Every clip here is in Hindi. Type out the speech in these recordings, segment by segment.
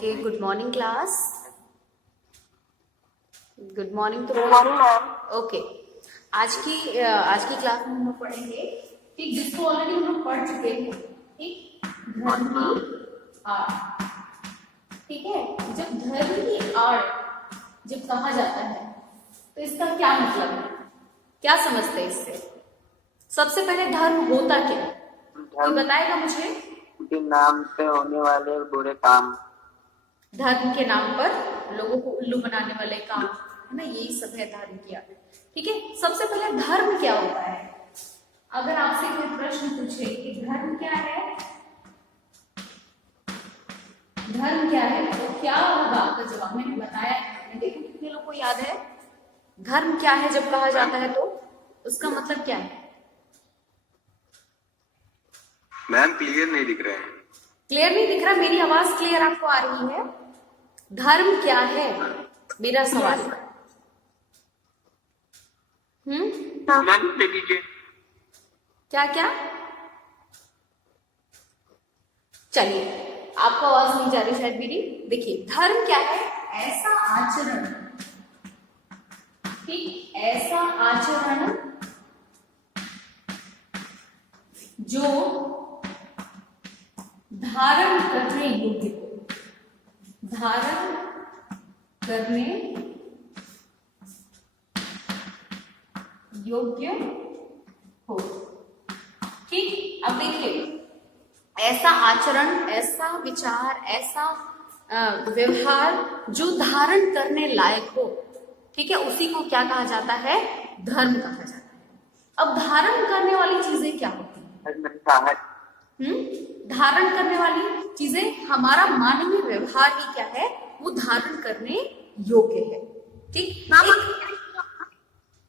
Okay, good morning class. Good morning तो ओके। आज की क्लास में हम लोग पढ़ेंगे ठीक, जिसको ऑलरेडी हम लोग पढ़ चुके हैं। ठीक, धर्म की आड़। ठीक है, जब धर्म की आड़ जब कहा जाता है तो इसका क्या मतलब है, क्या समझते हैं इससे? सबसे पहले धर्म होता क्या, कोई बताएगा मुझे? के नाम पे होने वाले बुरे काम, धर्म के नाम पर लोगों को उल्लू बनाने वाले काम, है ना, यही सब है धर्म की आड़। ठीक है, सबसे पहले धर्म क्या होता है? अगर आपसे कोई प्रश्न पूछे कि धर्म क्या है, धर्म क्या है, तो क्या होगा आपका जवाब? मैंने बताया है, देखो कितने लोगों को याद है धर्म क्या है जब कहा जाता है तो उसका मतलब क्या है? मैम क्लियर नहीं दिख रहे हैं। क्लियर नहीं दिख रहा? मेरी आवाज क्लियर आपको आ रही है? धर्म क्या है मेरा सवाल। मैम दे दीजिए। क्या क्या? चलिए, आपको आवाज नहीं जा रही शायद मेरी। देखिए, धर्म क्या है? ऐसा आचरण, ठीक, ऐसा आचरण जो धारण करने योग्य हो, धारण करने योग्य हो। ठीक, अब देखिए, ऐसा आचरण, ऐसा विचार, ऐसा व्यवहार जो धारण करने लायक हो, ठीक है, उसी को क्या कहा जाता है? धर्म कहा जाता है। अब धारण करने वाली चीजें क्या होती हैं? धारण करने वाली चीजें, हमारा मानवीय व्यवहार ही क्या है, वो धारण करने योग्य है। ठीक,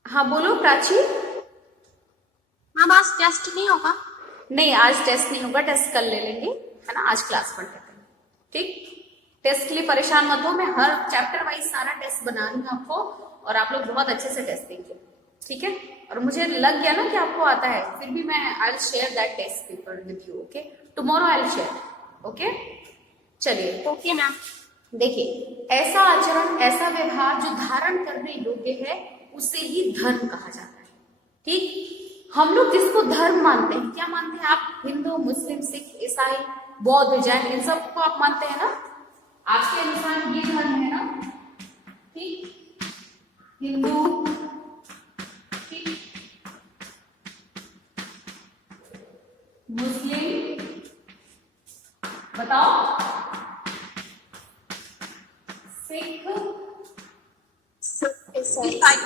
हाँ बोलो प्राची। मैम आज टेस्ट नहीं होगा? नहीं, आज टेस्ट नहीं होगा, टेस्ट कल ले लेंगे, है ना, आज क्लास पढ़ लेते हैं। ठीक, टेस्ट के लिए परेशान मत हो, मैं हर चैप्टर वाइज सारा टेस्ट बना रही हूँ आपको, और आप लोग बहुत अच्छे से टेस्ट देंगे। ठीक है, और मुझे लग गया ना कि आपको आता है, फिर भी मैं I will share that test paper with you. Okay, tomorrow I will share. Okay, चलिए। Okay ma'am. देखिए, ऐसा आचरण, ऐसा व्यवहार जो धारण करने योग्य है, उसे ही धर्म कहा जाता है। ठीक, हम लोग जिसको धर्म मानते हैं, क्या मानते हैं आप? हिंदू, मुस्लिम, सिख, ईसाई, बौद्ध, जैन, इन सब को आप मानते हैं ना? आपके अनुसार ये धर्म है ना? ठीक, हिंदू, ठीक, मुस्लिम, बताओ, सिख, ईसाई,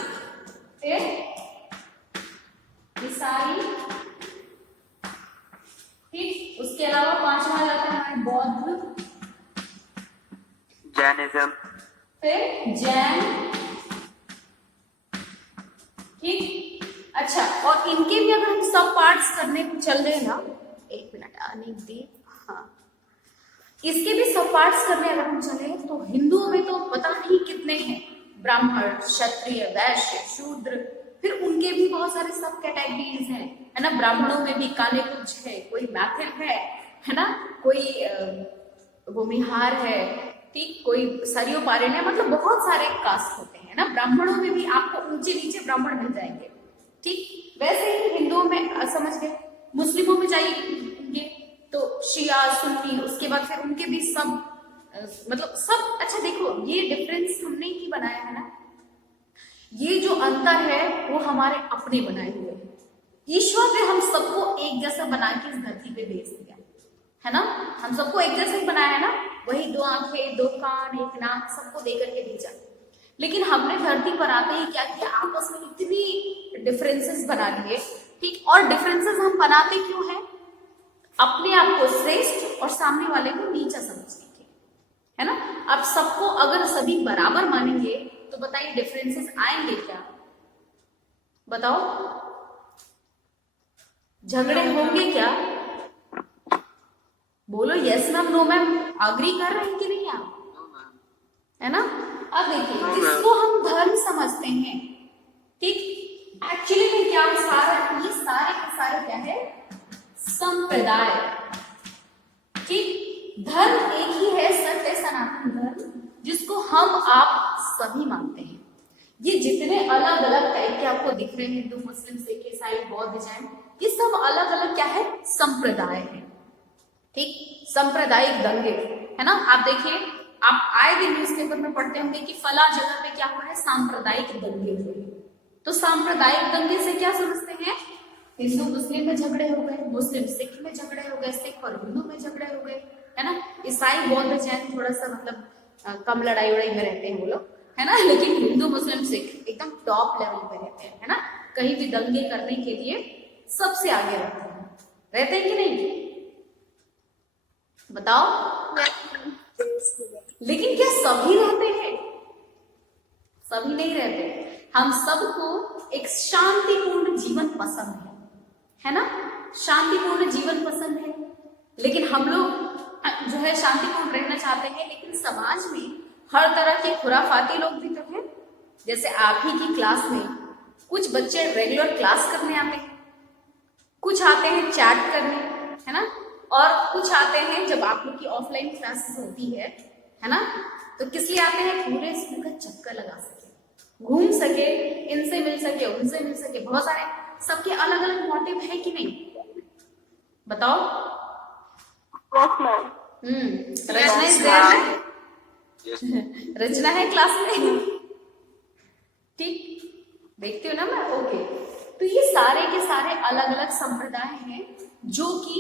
ठीक, उसके अलावा पांचवा जाता है हमारे बौद्ध, जैनिज्म, फिर जैन। ठीक, अच्छा, और इनके भी अगर हम सब पार्ट्स करने को चल रहे हैं ना, एक मिनट आने दी, हाँ, इसके भी सब पार्ट्स करने अगर हम चले तो हिंदुओं में तो पता नहीं कितने हैं, ब्राह्मण, क्षत्रिय, वैश्य, शूद्र, फिर उनके भी बहुत सारे सब कैटेगरीज हैं, है ना। ब्राह्मणों में भी काले कुछ है, कोई मैथिल है ना, कोई भूमिहार है, ठीक, कोई सरियो पारेण है, मतलब बहुत सारे कास्ट होते हैं ना। ब्राह्मणों में भी आपको ऊंचे नीचे ब्राह्मण मिल जाएंगे। ठीक, वैसे ही हिंदुओं में समझ गए, मुस्लिमों में जाइए तो शिया, सुन्नी, उसके बाद फिर उनके भी सब मतलब सब। अच्छा देखो, ये डिफरेंस हमने ही बनाया है ना, ये जो अंतर है वो हमारे अपने बनाए हुए हैं। ईश्वर ने हम सबको एक जैसा बना के इस धरती पे भेज दिया है ना, हम सबको एक जैसा ही बनाया है ना, वही 2 आंखें, 2 कान, 1 नाक, सबको दे करके भेजा। लेकिन हमने धरती पर आते ही क्या किया, आपस में इतनी डिफरेंसेस बना लिए। ठीक, और डिफरेंसेस हम बनाते क्यों हैं? अपने आप को श्रेष्ठ और सामने वाले को नीचा समझने के, है ना। अब सबको अगर सभी बराबर मानेंगे तो बताइए डिफरेंसेस आएंगे क्या? बताओ, झगड़े होंगे क्या? बोलो yes ma'am, no ma'am, agree कर रहे हैं कि नहीं आप? है ना। अब देखिए, जिसको हम धर्म समझते हैं, ठीक, एक्चुअली में क्या सारा, ये सारे के सारे क्या है? संप्रदाय। ठीक, धर्म एक ही है, सत्य, सनातन, सनातन धर्म जिसको हम आप सभी मानते हैं। ये जितने अलग अलग टाइप के आपको दिख रहे हैं, हिंदू, मुस्लिम, सिख, ईसाई, बौद्ध, जैन, ये सब अलग अलग क्या है, संप्रदाय है। ठीक, सांप्रदायिक दंगे है ना। आप देखिए, आप आए दिन न्यूज़पेपर में पढ़ते होंगे कि फला जगह पे क्या हुआ है, सांप्रदायिक दंगे हुए। तो सांप्रदायिक दंगे से क्या समझते हैं, हिंदू मुस्लिम में झगड़े हो गए, मुस्लिम सिख में झगड़े हो गए, सिख और हिंदू में झगड़े हो गए, है ना। ईसाई बौद्ध जैन थोड़ा सा मतलब कम लड़ाई उड़ाई में रहते हैं वो लोग, है ना। लेकिन हिंदू मुस्लिम सिख एकदम टॉप लेवल पे रहते हैं, है ना। कहीं भी दंगे करने के लिए सबसे आगे रहते हैं कि नहीं, बताओ। लेकिन क्या सभी रहते हैं, सभी नहीं रहते। हम सबको एक शांतिपूर्ण जीवन पसंद है ना, शांतिपूर्ण जीवन पसंद है। लेकिन हम लोग जो है शांतिपूर्ण रहना चाहते हैं, लेकिन समाज में हर तरह के खुराफाती लोग भी तो हैं। जैसे आप ही की क्लास में कुछ बच्चे रेगुलर क्लास करने आते हैं, कुछ आते हैं चैट करने, है ना, और कुछ आते हैं जब आप लोग की ऑफलाइन क्लासेस होती है ना, तो किस लिए आते हैं, पूरे स्कूल का चक्कर लगा सके, घूम सके, इनसे मिल सके, उनसे मिल सके। बहुत सारे सबके अलग अलग मोटिव है कि नहीं, बताओ। रचना इज देयर, रचना है क्लास में, ठीक, देखती हूँ ना मैं, ओके। तो ये सारे के सारे अलग अलग संप्रदाय हैं, जो कि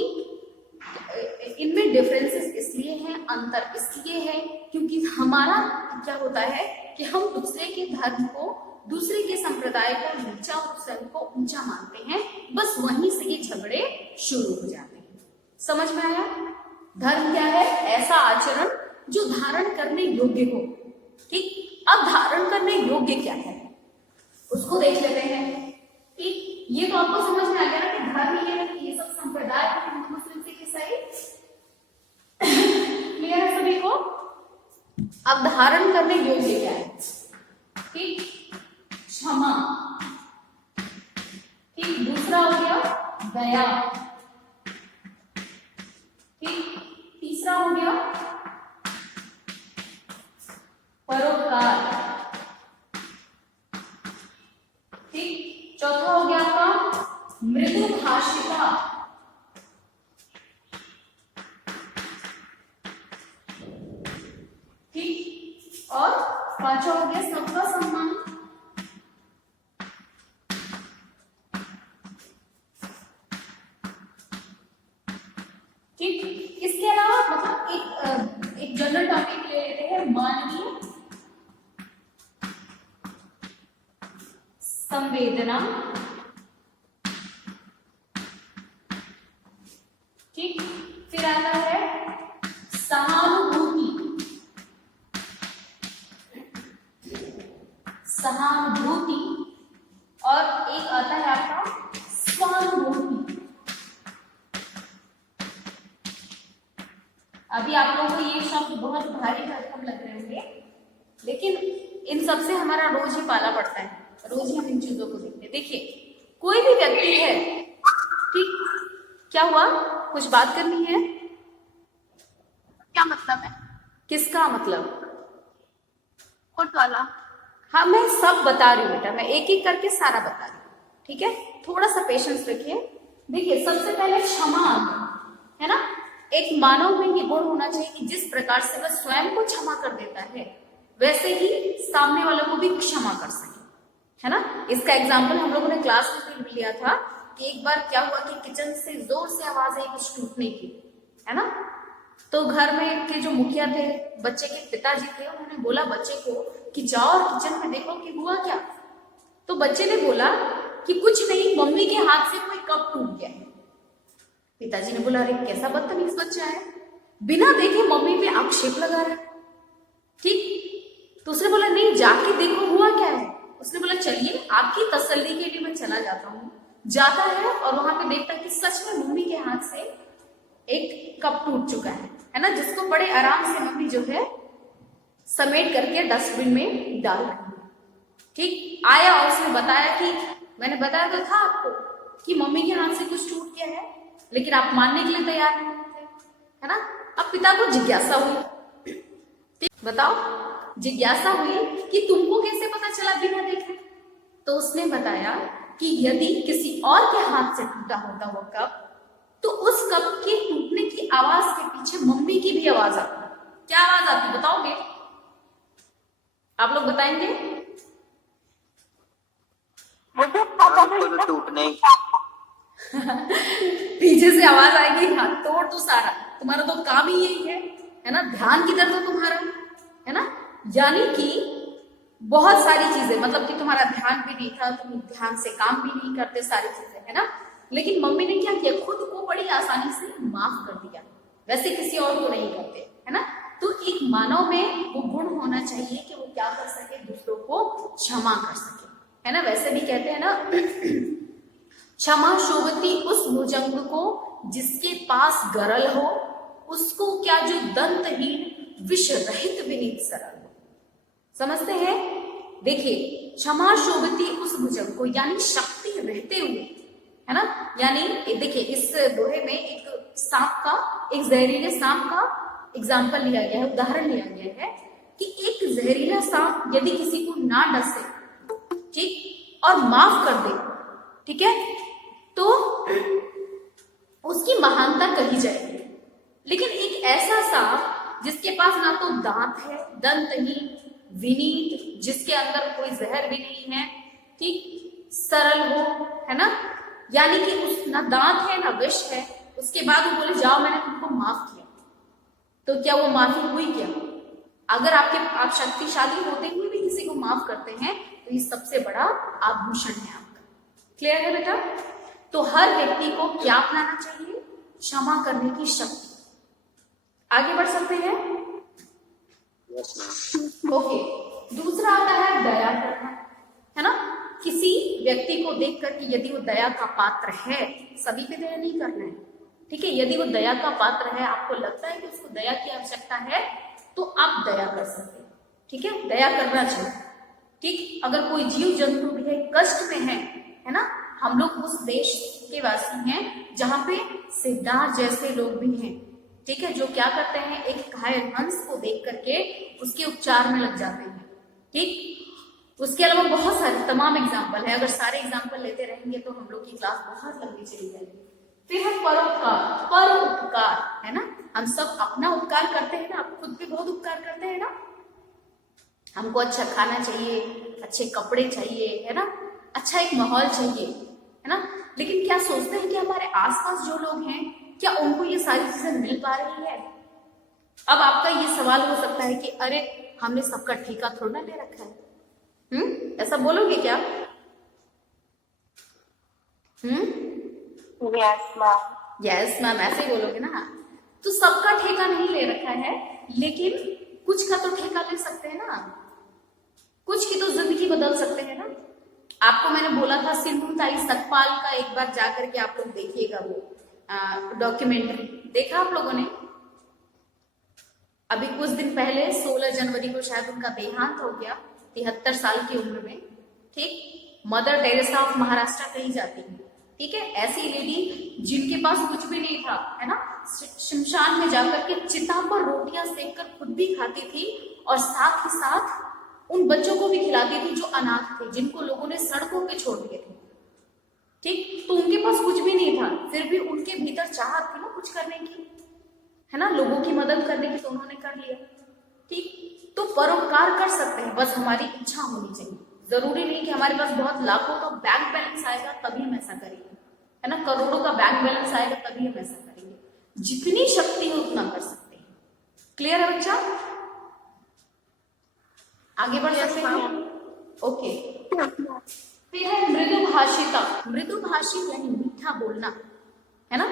इनमें डिफरेंसेस इसलिए हैं, अंतर इसलिए है क्योंकि हमारा क्या होता है कि हम दूसरे के धर्म को, दूसरे के संप्रदाय को नीचा और स्वयं को ऊंचा मानते हैं। बस वहीं से ये झगड़े शुरू हो जाते हैं। समझ में आया? धर्म क्या है, ऐसा आचरण जो धारण करने योग्य हो। ठीक, अब धारण करने योग्य क्या है उसको देख लेते हैं। ठीक, ये तो आपको समझ में आ गया ना कि धर्म ये सब संप्रदाय, हिंदू मुस्लिम सिख ईसाई, क्लियर है सभी को। अब धारण करने योग्य क्या है, ठीक, क्षमा, ठीक, दूसरा हो गया दया, ठीक, तीसरा हो गया परोपकार, ठीक, चौथा हो गया आपका मृदु भाषिता, ठीक, और पांचवा हो गया सबका सम्मान। ठीक, इसके अलावा मतलब एक जनरल टॉपिक ले लेते हैं, मानवीय संवेदना, ठीक, फिर आता है सहानुभूति, सहानुभूति, और एक आता है आपका स्वानुभूति। अभी आप लोगों को ये शब्द बहुत भारी भरकम लग रहे होंगे, लेकिन इन सब से हमारा रोज ही पाला पड़ता है, रोज ही हम इन चीजों को देखते हैं। देखिए, कोई भी व्यक्ति है, ठीक, क्या हुआ, कुछ बात करनी है, क्या मतलब है, किसका मतलब, कोट वाला। हाँ, मैं सब बता रही हूँ बेटा, मैं एक एक करके सारा बता रही हूँ, ठीक है, थोड़ा सा पेशेंस रखिए। देखिए, सबसे पहले क्षमा है ना। एक मानव में ये गुण होना चाहिए कि जिस प्रकार से वह स्वयं को क्षमा कर देता है, वैसे ही सामने वालों को भी क्षमा कर सके, है ना। इसका एग्जाम्पल हम लोगों ने क्लास में भी लिया था कि एक बार क्या हुआ कि किचन से जोर से आवाज आई कुछ टूटने की, है ना। तो घर में के जो मुखिया थे, बच्चे के पिताजी थे, उन्होंने बोला बच्चे को कि जाओ और किचन में देखो कि हुआ क्या। तो बच्चे ने बोला कि कुछ नहीं, मम्मी के हाथ से कोई कप टूट गया है। पिताजी ने बोला, अरे कैसा बदतमीज बच्चा है, बिना देखे मम्मी पे आक्षेप लगा रहा है। ठीक, तो उसने बोला नहीं, जाके देखो हुआ क्या है। उसने बोला चलिए, आपकी तसल्ली के लिए मैं चला जाता हूँ। जाता है और वहां पे देखता है कि सच में मम्मी के हाथ से एक कप टूट चुका है ना, जिसको बड़े आराम से मम्मी जो है समेट करके डस्टबिन में डाल रही है। ठीक, आया और उसने बताया कि मैंने बताया तो था आपको कि मम्मी के हाथ से कुछ टूट गया है, लेकिन आप मानने के लिए तैयार नहीं थे, है ना। अब पिता को जिज्ञासा हुई, बताओ। जिज्ञासा हुई कि तुमको कैसे पता चला बिना देखे? तो उसने बताया कि यदि किसी और के हाथ से टूटा होता वो कप, तो उस कप के टूटने की आवाज के पीछे मम्मी की भी आवाज आती। क्या आवाज आती बताओगे? आप लोग बताएंगे? मुझे पता नहीं तो टूटने पीछे से आवाज आएगी, हाँ तोड़ दो सारा, तुम्हारा तो काम ही यही है ना? ध्यान किधर तो तुम्हारा, है ना? यानी कि बहुत सारी चीजें, मतलब कि तुम्हारा ध्यान भी नहीं था, तुम ध्यान से काम भी नहीं करते, सारी चीजें, है ना? लेकिन मम्मी ने क्या किया, खुद को बड़ी आसानी से माफ कर दिया, वैसे किसी और को नहीं करते, है ना? तो एक मानव में वो गुण होना चाहिए कि वो क्या कर सके, दूसरों को क्षमा कर सके, है ना? वैसे भी कहते हैं ना, क्षमा शोभती उस भुजंग को जिसके पास गरल हो, उसको क्या जो दंतहीन विष रहित विनीत सरल हो। समझते हैं? देखिए, क्षमा शोभती उस भुजंग को, यानी शक्ति रहते हुए, है ना? यानी देखिए, इस दोहे में एक सांप का, एक जहरीले सांप का एग्जाम्पल लिया गया है, उदाहरण लिया गया है कि एक जहरीला सांप यदि किसी को ना डसे, ठीक, और माफ कर दे, ठीक है, तो उसकी महानता कही जाएगी। लेकिन एक ऐसा सांप जिसके पास ना तो दांत है, दंतहीन, विनीत, जिसके अंदर कोई जहर भी नहीं है, ठीक, सरल हो, है ना, यानी कि उस ना दांत है ना विष है, उसके बाद वो बोले जाओ मैंने तुमको माफ किया, तो क्या वो माफी हुई क्या? अगर आप शक्तिशाली होते हुए भी किसी को माफ करते हैं तो ये सबसे बड़ा आभूषण है आपका। क्लियर है बेटा? तो हर व्यक्ति को क्या अपनाना चाहिए? क्षमा करने की शक्ति। आगे बढ़ सकते हैं? ओके। दूसरा आता है दया करना, है ना? किसी व्यक्ति को देख करके यदि वो दया का पात्र है, सभी पे दया नहीं करना है, ठीक है? यदि वो दया का पात्र है, आपको लगता है कि उसको दया की आवश्यकता है, तो आप दया कर सकते हैं, ठीक है? दया करना चाहिए, ठीक? अगर कोई जीव जंतु भी है, कष्ट में है ना? हम लोग उस देश के वासी हैं जहां पे सिद्धार्थ जैसे लोग भी हैं, ठीक है, जो क्या करते हैं, एक घायल हंस को देख करके उसके उपचार में लग जाते हैं, ठीक? उसके अलावा बहुत सारे तमाम एग्जाम्पल है, अगर सारे एग्जाम्पल लेते रहेंगे तो हम लोग की क्लास बहुत लंबी चली जाएगी। फिर है परोपकार, परोपकार, है ना? हम सब अपना उपकार करते हैं ना, आप खुद पे बहुत उपकार करते हैं ना? हमको अच्छा खाना चाहिए, अच्छे कपड़े चाहिए, है ना, अच्छा एक माहौल चाहिए, है ना? लेकिन क्या सोचते हैं कि हमारे आसपास जो लोग हैं, क्या उनको ये सारी चीजें मिल पा रही है? अब आपका ये सवाल हो सकता है कि अरे हमने सबका ठेका थोड़ा ना ले रखा है, ऐसा बोलोगे क्या? यस मैम, ऐसे ही बोलोगे ना। तो सबका ठेका नहीं ले रखा है, लेकिन कुछ का तो ठेका ले सकते हैं ना, कुछ की तो जिंदगी बदल सकते हैं ना। आपको मैंने बोला था सिंधुताई सतपाल का एक बार जाकर के आप लोग देखिएगा, वो डॉक्यूमेंट्री देखा आप लोगों ने? अभी कुछ दिन पहले 16 जनवरी को शायद उनका देहांत हो गया, 73 साल की उम्र में, ठीक? मदर टेरेसा ऑफ महाराष्ट्र कही जाती है, ठीक है? ऐसी लेडी जिनके पास कुछ भी नहीं था, है ना, शमशान में जाकर के चिता पर रोटियां सेक कर खुद भी खाती थी और साथ ही साथ उन बच्चों को भी खिलाती थी जो अनाथ थे, जिनको लोगों ने सड़कों पे छोड़ दिए थे, ठीक? तो उनके पास कुछ भी नहीं था, फिर भी उनके भीतर चाहत थी ना कुछ करने की, है ना, लोगों की मदद करने की, तो उन्होंने कर लिया, ठीक? तो परोपकार कर सकते हैं, बस हमारी इच्छा होनी चाहिए। जरूरी नहीं कि हमारे पास बहुत लाखों का बैंक बैलेंस आएगा तभी हम ऐसा करेंगे, है ना, करोड़ों का बैंक बैलेंस आएगा तभी हम ऐसा करेंगे। जितनी शक्ति हो उतना कर सकते हैं। क्लियर है बच्चा? आगे बढ़ सकते हैं? ओके। फिर है मृदुभाषिता। मृदुभाषी यानी मीठा बोलना, है ना?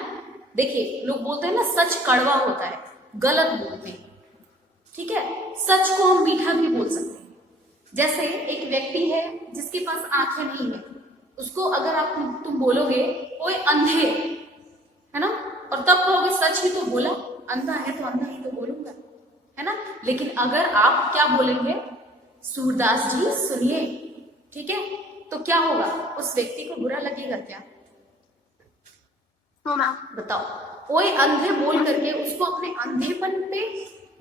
देखिए, लोग बोलते हैं ना सच कड़वा होता है, गलत बोलते हैं, ठीक है? सच को हम मीठा भी बोल सकते हैं। जैसे एक व्यक्ति है जिसके पास आंखें नहीं है, उसको अगर आप तुम बोलोगे ओए अंधे, है ना, और तब कहोगे सच ही तो बोला, अंधा है तो अंधा ही तो बोलूंगा, है ना? लेकिन अगर आप क्या बोलेंगे, सूरदास जी सुनिए, ठीक है, तो क्या होगा? उस व्यक्ति को बुरा लगेगा क्या? बताओ। ओए अंधे बोल करके उसको अपने अंधेपन पे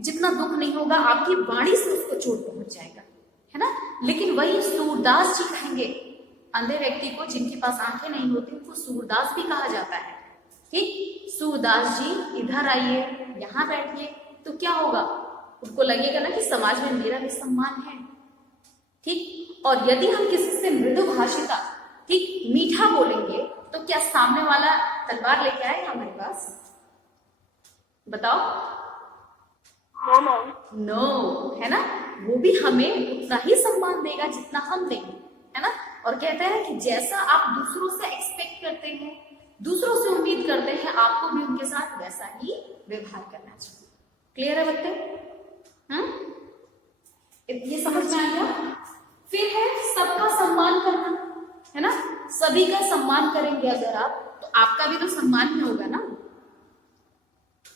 जितना दुख नहीं होगा, आपकी वाणी से उसको चोट पहुंच जाएगा, है ना। लेकिन वही सूरदास जी कहेंगे, अंधे व्यक्ति को जिनके पास आंखें नहीं होती उनको सूरदास भी कहा जाता है। ठीक, सूरदास जी इधर आइए, यहाँ बैठिए, तो क्या होगा, उनको लगेगा ना कि समाज में मेरा भी सम्मान है। ठीक, और यदि हम किसी से मृदु भाषिता, ठीक, मीठा बोलेंगे, तो क्या सामने वाला तलवार लेके आएगा हमारे पास? बताओ। No ma'am. नो, है ना। वो भी हमें उतना ही सम्मान देगा जितना हम देंगे, है ना। और कहते हैं कि जैसा आप दूसरों से एक्सपेक्ट करते हैं, दूसरों से उम्मीद करते हैं, आपको भी उनके साथ वैसा ही व्यवहार करना चाहिए। क्लियर है बच्चे? ये समझ में आ गया। फिर है सबका सम्मान करना, है ना। सभी का सम्मान करेंगे अगर आप, तो आपका भी तो सम्मान ही होगा ना।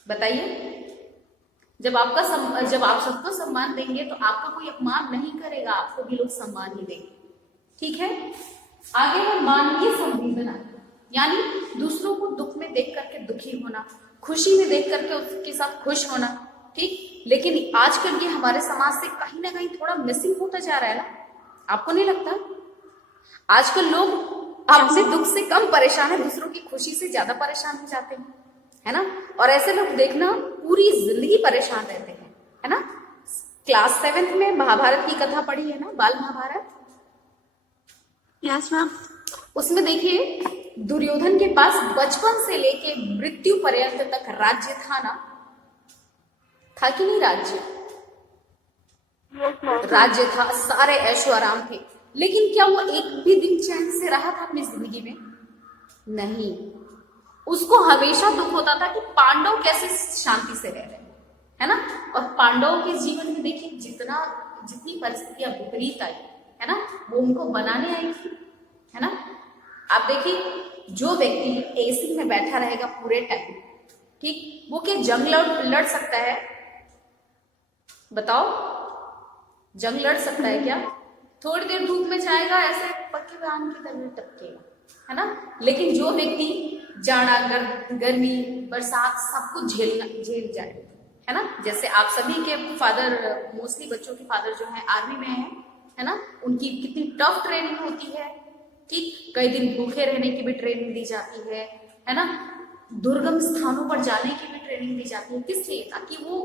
बताइए, जब आप सबको सम्मान देंगे तो आपका कोई अपमान नहीं करेगा, आपको भी लोग सम्मान ही देंगे। ठीक है, आगे है मानवीय संवेदना, यानी दूसरों को दुख में देख करके दुखी होना, खुशी में देख करके उसके साथ खुश होना। ठीक, लेकिन आजकल ये हमारे समाज से कहीं ना कहीं थोड़ा मिसिंग होता जा रहा है ना, आपको नहीं लगता? आजकल लोग अपने दुख से कम परेशान है, दूसरों की खुशी से ज्यादा परेशान हो जाते हैं, है ना। और ऐसे लोग देखना पूरी जिंदगी परेशान रहते हैं, है ना। क्लास 7th में महाभारत की कथा पढ़ी है ना, बाल महाभारत? Yes ma'am. उसमें देखिए, दुर्योधन के पास बचपन से लेके मृत्यु पर्यंत तक राज्य था ना, था कि नहीं राज्य? राज्य था, सारे ऐशो आराम थे, लेकिन क्या वो एक भी दिन चैन से रहा था अपनी जिंदगी में? नहीं, उसको हमेशा दुख होता था कि पांडव कैसे शांति से रह रहे हैं, है ना। और पांडवों के जीवन में देखिए जितनी परिस्थितियां विपरीत आई, है ना, वो उनको बनाने आई थी, है ना। आप देखिए, जो व्यक्ति एसी में बैठा रहेगा पूरे टाइम, ठीक, वो क्या जंग लड़ सकता है? बताओ, जंग लड़ सकता है क्या? थोड़ी देर धूप में जाएगा, ऐसे पक्के में आम की तरह टपकेगा, है ना। लेकिन जो व्यक्ति जाड़ा, गर्मी, बरसात सब कुछ झेल जाए, है ना। जैसे आप सभी के फादर, मोस्टली बच्चों के फादर जो है आर्मी में है ना, उनकी कितनी टफ ट्रेनिंग होती है। ठीक, कई दिन भूखे रहने की भी ट्रेनिंग दी जाती है ना। दुर्गम स्थानों पर जाने की भी ट्रेनिंग दी जाती है, किस लिए? ताकि वो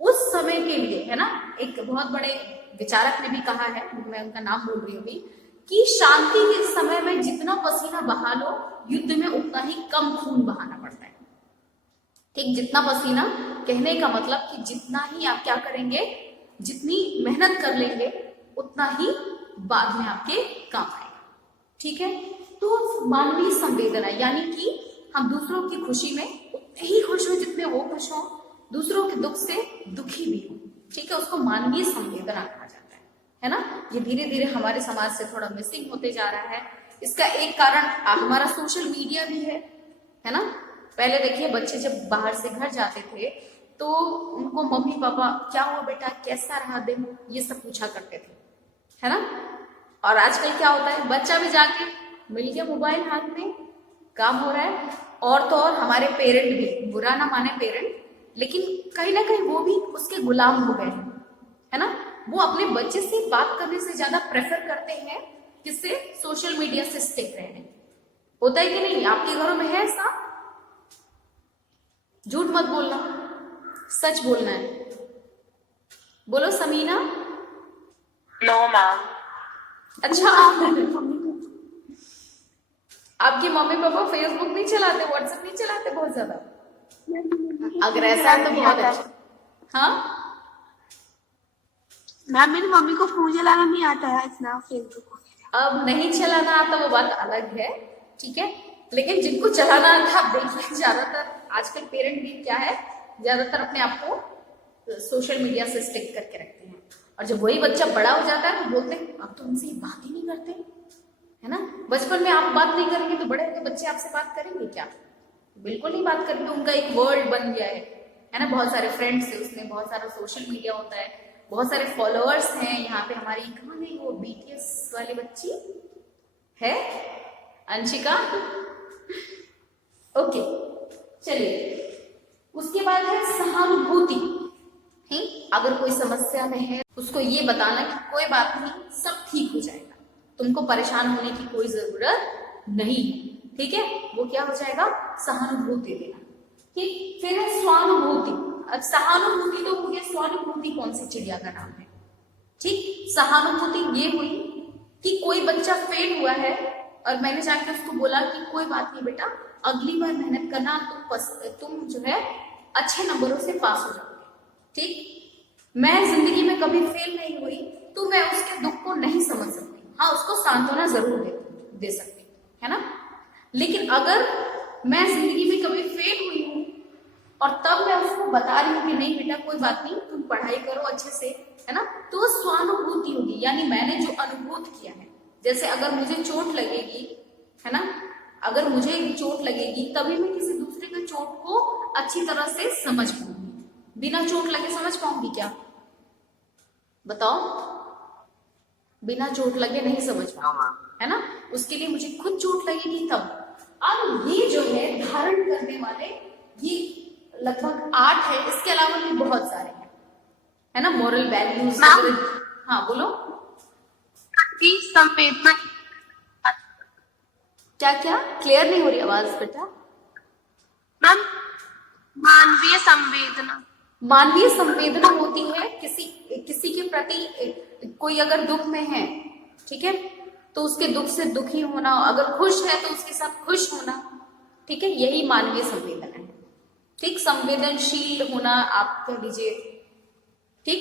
उस समय के लिए, है ना, एक बहुत बड़े विचारक ने भी कहा है, मैं उनका नाम बोल रही हूँ अभी, कि शांति के समय में जितना पसीना बहा लो, युद्ध में उतना ही कम खून बहाना पड़ता है। ठीक, जितना पसीना, कहने का मतलब कि जितना ही आप क्या करेंगे, जितनी मेहनत कर लेंगे, उतना ही बाद में आपके काम आएगा। ठीक है, तो मानवीय संवेदना, यानी कि हम दूसरों की खुशी में उतने ही खुश हो जितने वो खुश हो, दूसरों के दुख से दुखी भी हो। ठीक है, उसको मानवीय संवेदना कहा जाता है ना। ये धीरे धीरे हमारे समाज से थोड़ा मिसिंग होते जा रहा है। इसका एक कारण हमारा सोशल मीडिया भी है ना। पहले देखिए, बच्चे जब बाहर से घर जाते थे तो उनको मम्मी पापा क्या हुआ बेटा, कैसा रहा दिन, ये सब पूछा करते थे, है ना। और आजकल क्या होता है, बच्चा भी जाके मिल गया मोबाइल हाथ में, काम हो रहा है। और तो और हमारे पेरेंट भी, बुरा ना माने पेरेंट, लेकिन कहीं ना कहीं वो भी उसके गुलाम हो गए हैं, है ना। वो अपने बच्चे से बात करने से ज्यादा प्रेफर करते हैं किससे, सोशल मीडिया से स्टिक रहने। होता है कि नहीं? आपके घरों में है ऐसा? झूठ मत बोलना, सच बोलना है। बोलो समीना। No ma'am. अच्छा, आपके मम्मी पापा फेसबुक नहीं चलाते, व्हाट्सएप नहीं चलाते बहुत ज्यादा? अगर ऐसा है तो बहुत अच्छा। हाँ मैम, मेरी मम्मी को फोन चलाना नहीं आता है, इतना फेसबुक। अब नहीं चलाना आता वो बात अलग है, ठीक है। लेकिन जिनको चलाना आता, आप देखिए ज्यादातर आजकल पेरेंट भी क्या है, ज्यादातर अपने आप को सोशल मीडिया से स्टिक करके रखते हैं। और जब वही बच्चा बड़ा हो जाता है तो बोलते हैं अब तो उनसे बात ही नहीं करते, है ना। बचपन में आप बात नहीं करेंगे तो बड़े होकर बच्चे आपसे बात करेंगे क्या? बिल्कुल नहीं बात करेंगे। उनका एक वर्ल्ड बन गया है ना। बहुत सारे फ्रेंड्स है उसमें, बहुत सारा सोशल मीडिया होता है, बहुत सारे फॉलोअर्स हैं। यहाँ पे हमारी कहाँ गई वो बीटीएस वाली बच्ची है, अंशिका? ओके, चलिए। उसके बाद है सहानुभूति, ठीक, अगर कोई समस्या में है उसको ये बताना कि कोई बात नहीं, सब ठीक हो जाएगा, तुमको परेशान होने की कोई जरूरत नहीं है, ठीक है। वो क्या हो जाएगा, सहानुभूति देना। ठीक, फिर है स्वानुभूति। अब सहानुभूति तो हो गया, स्वानुभूति कौन सी चिड़िया का नाम है। ठीक, सहानुभूति ये हुई कि कोई बच्चा फेल हुआ है और मैंने जाके उसको बोला कि कोई बात नहीं बेटा, अगली बार मेहनत करना, तुम जो है अच्छे नंबरों से पास हो जाओगे। ठीक, मैं जिंदगी में कभी फेल नहीं हुई तो मैं उसके दुख को नहीं समझ सकती, हाँ उसको सांत्वना जरूर दे सकती, है ना। लेकिन अगर मैं जिंदगी में कभी फेल हुई हूँ और तब मैं उसको बता रही हूँ कि नहीं बेटा कोई बात नहीं, तुम पढ़ाई करो अच्छे से, है ना, तो वो स्वानुभूति होगी, यानी मैंने जो अनुभूत किया है। जैसे अगर मुझे चोट लगेगी, है ना, अगर मुझे चोट लगेगी तभी मैं किसी दूसरे के चोट को अच्छी तरह से समझ पाऊंगी। बिना चोट लगे समझ पाऊंगी क्या, बताओ, बिना चोट लगे नहीं समझ पाऊंगी, है ना। उसके लिए मुझे खुद चोट लगेगी तब। अब ये जो है धारण करने वाले, ये लगभग 8 है, इसके अलावा भी बहुत सारे हैं, है ना, मॉरल वैल्यूज। हाँ बोलो, की संवेदना, क्या क्या, क्लियर नहीं हो रही आवाज बेटा। मैम मानवीय संवेदना, मानवीय संवेदना होती है किसी के प्रति, कोई अगर दुख में है, ठीक है, तो उसके दुख से दुखी होना, अगर खुश है तो उसके साथ खुश होना, ठीक है, यही मानवीय संवेदना है। ठीक, संवेदनशील होना आप कह लीजिए, ठीक,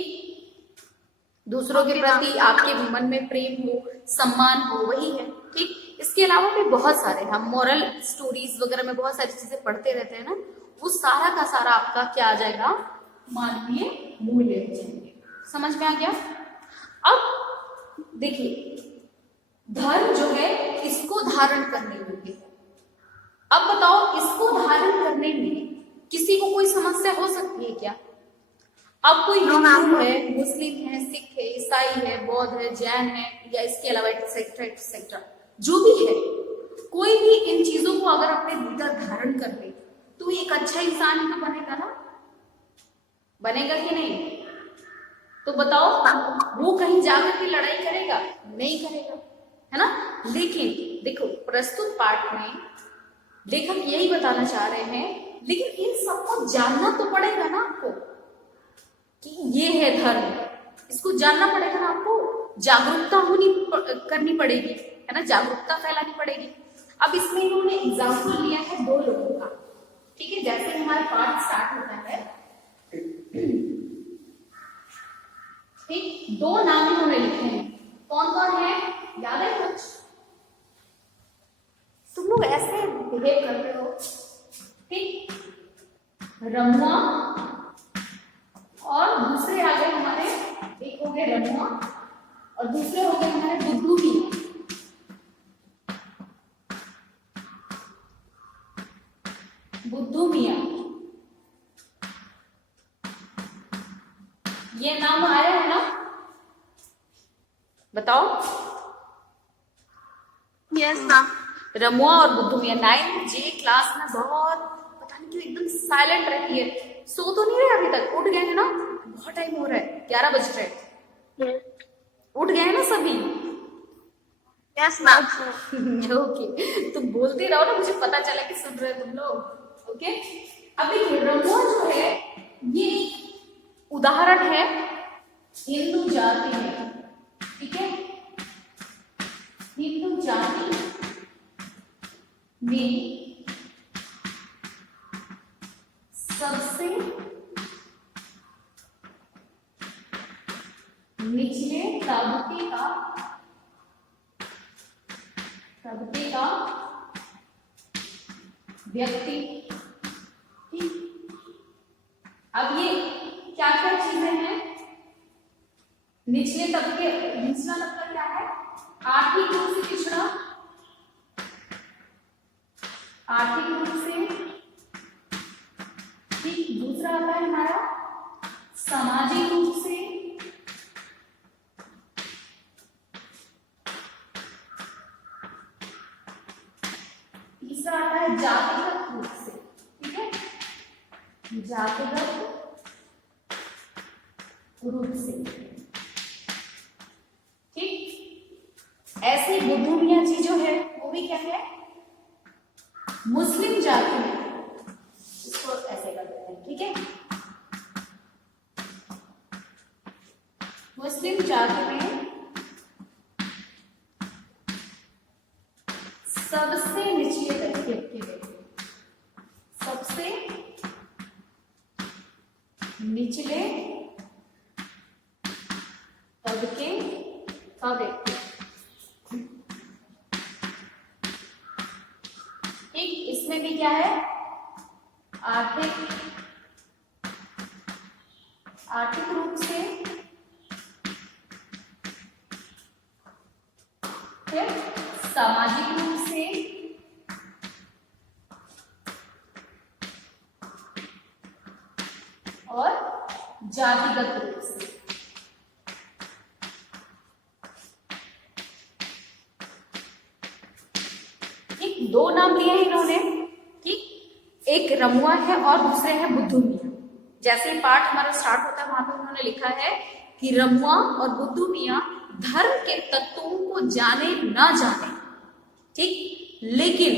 दूसरों के प्रति आपके मन में प्रेम हो, सम्मान हो, वही है। ठीक, इसके अलावा भी बहुत सारे, हम मॉरल स्टोरीज वगैरह में बहुत सारी चीजें पढ़ते रहते हैं ना, वो सारा का सारा आपका क्या आ जाएगा, मानवीय मूल्य हो जाएंगे। समझ में आ गया। अब देखिए, धर्म जो है इसको धारण करने योग्य है। अब बताओ, इसको धारण करने में किसी को कोई समस्या हो सकती है क्या। अब कोई हिंदू है, मुस्लिम है, सिख है, ईसाई है, बौद्ध है, जैन है, या इसके अलावा एक्सेट्रा एक्सेट्रा जो भी है, कोई भी इन चीजों को अगर अपने भीतर धारण कर ले तो एक अच्छा इंसान ही तो बनेगा ना, बनेगा कि नहीं। तो बताओ, वो कहीं जाकर के लड़ाई करेगा, नहीं करेगा, है ना। लेकिन देखो, प्रस्तुत पाठ में लेखक यही बताना चाह रहे हैं, लेकिन इन सबको जानना तो पड़ेगा ना आपको कि ये है धर्म, इसको जानना पड़ेगा ना आपको, जागरूकता करनी पड़ेगी, है ना, जागरूकता फैलानी पड़ेगी। अब इसमें इन्होंने एग्जाम्पल लिया है 2 लोगों का, ठीक है, जैसे हमारा पाठ स्टार्ट होता है, ठीक, 2 नाम इन्होंने लिखे हैं, कौन कौन है, याद है कुछ। तुम लोग ऐसे बिहेव करते हो, ठीक, रमुआ और दूसरे आ गए हमारे, एक हो गए रमुआ और दूसरे हो गए हमारे बुद्धू मियां। बुद्धू मियां, ये नाम आया है ना, बताओ। Yes ma'am. रमुआ और बुद्धू मियां 9th J क्लास में बहुत, पता नहीं क्यों एकदम साइलेंट रहती है, सो तो नहीं रहे अभी तक, उठ गए हैं ना, बहुत टाइम हो रहा है, 11 बज रहे, उठ गए हैं ना सभी। Yes ma'am. ओके, तुम बोलते रहो ना, मुझे पता चला कि सुन रहे तुम लोग। ओके, अब देखिए, रमुआ जो है ये एक उदाहरण है हिंदू जाति में, ठीक है, हिंदू जाति में सबसे निचले तबके का व्यक्ति, ठीक। अब ये क्या क्या चीजें हैं, निचले तबके, निचला तबका क्या है, आर्थिक रूप से पिछड़ा, आर्थिक रूप से, ठीक। दूसरा आता है हमारा सामाजिक रूप से, तीसरा आता है जातिगत रूप से, ठीक है, जातिगत रूप से। ठीक, ऐसे बुद्धू मियाँ जी जो है वो भी क्या है, मुस्लिम जाति में, इसको ऐसे कर देते हैं। ठीक है, मुस्लिम जाति में सबसे निचले तबके के व्यक्ति, सबसे निचले तबके का व्यक्ति। ठीक, इसमें भी क्या है, आर्थिक रूप से, फिर सामाजिक रूप से, और जातिगत रूप से। ठीक, दो नाम लिए हैं इन्होंने। ठीक, एक रमुआ है और दूसरे है बुद्धू मियाँ। जैसे ही पाठ हमारा स्टार्ट होता है वहां पर उन्होंने लिखा है कि रमुआ और बुद्धू मियाँ धर्म के तत्वों को जाने ना जाने, ठीक, लेकिन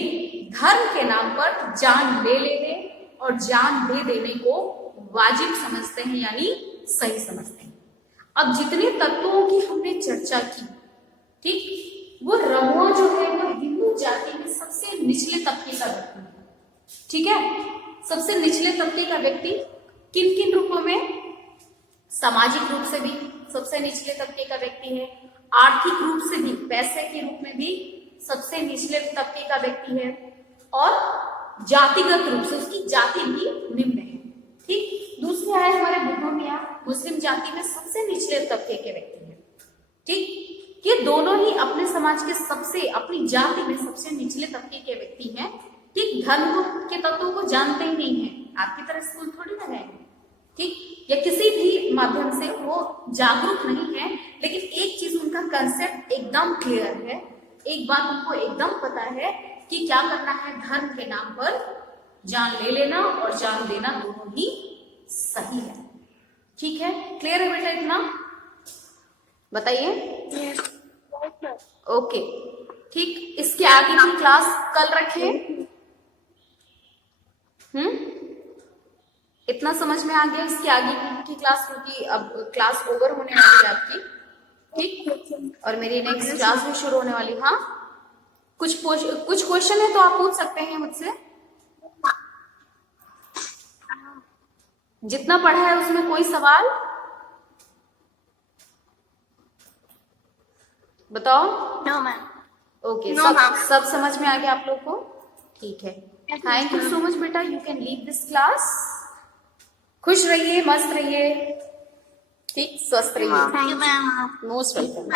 धर्म के नाम पर जान ले लेने और जान दे देने को वाजिब समझते हैं, यानी सही समझते हैं। अब जितने तत्वों की हमने चर्चा की, ठीक, वो रमुआ जो है वो हिंदू जाति में सबसे निचले तबके का व्यक्ति है। ठीक है, सबसे निचले तबके का व्यक्ति किन किन रूपों में, सामाजिक रूप से भी सबसे निचले तबके का व्यक्ति है, आर्थिक रूप से भी, पैसे के रूप में भी सबसे निचले तबके का व्यक्ति है, और जातिगत रूप से उसकी जाति भी निम्न है। ठीक, दूसरे है हमारे बुद्धू मियाँ, मुस्लिम जाति में सबसे निचले तबके के व्यक्ति है। ठीक, ये दोनों ही अपने समाज के सबसे, अपनी जाति में सबसे निचले तबके के व्यक्ति हैं। ठीक, धर्म के तत्वों को जानते ही नहीं है, आपकी तरह स्कूल थोड़ी ना गए, ठीक, या किसी भी माध्यम से वो जागरूक नहीं है, लेकिन एक चीज उनका कंसेप्ट एकदम क्लियर है, एक बात उनको एकदम पता है कि क्या करना है, धर्म के नाम पर जान ले लेना और जान देना दोनों ही सही है। ठीक है, क्लियर है बेटा इतना? बताइए। ओके, ठीक, इसके आगे की क्लास कल रखें। इतना समझ में आ गया? इसके आगे की क्लास, क्योंकि अब क्लास ओवर होने वाली है आपकी, ठीक, और मेरी नेक्स्ट क्लास भी शुरू होने वाली। हाँ, कुछ क्वेश्चन है तो आप पूछ सकते हैं मुझसे। जितना पढ़ा है उसमें कोई सवाल बताओ। No ma'am. Okay, No, ma'am. सब समझ में आ गया आप लोग को? ठीक है, थैंक यू सो मच बेटा, you can leave this class. खुश रहिए, मस्त रहिए, ठीक, स्वस्थ रहिए। Thank you ma'am. Most welcome.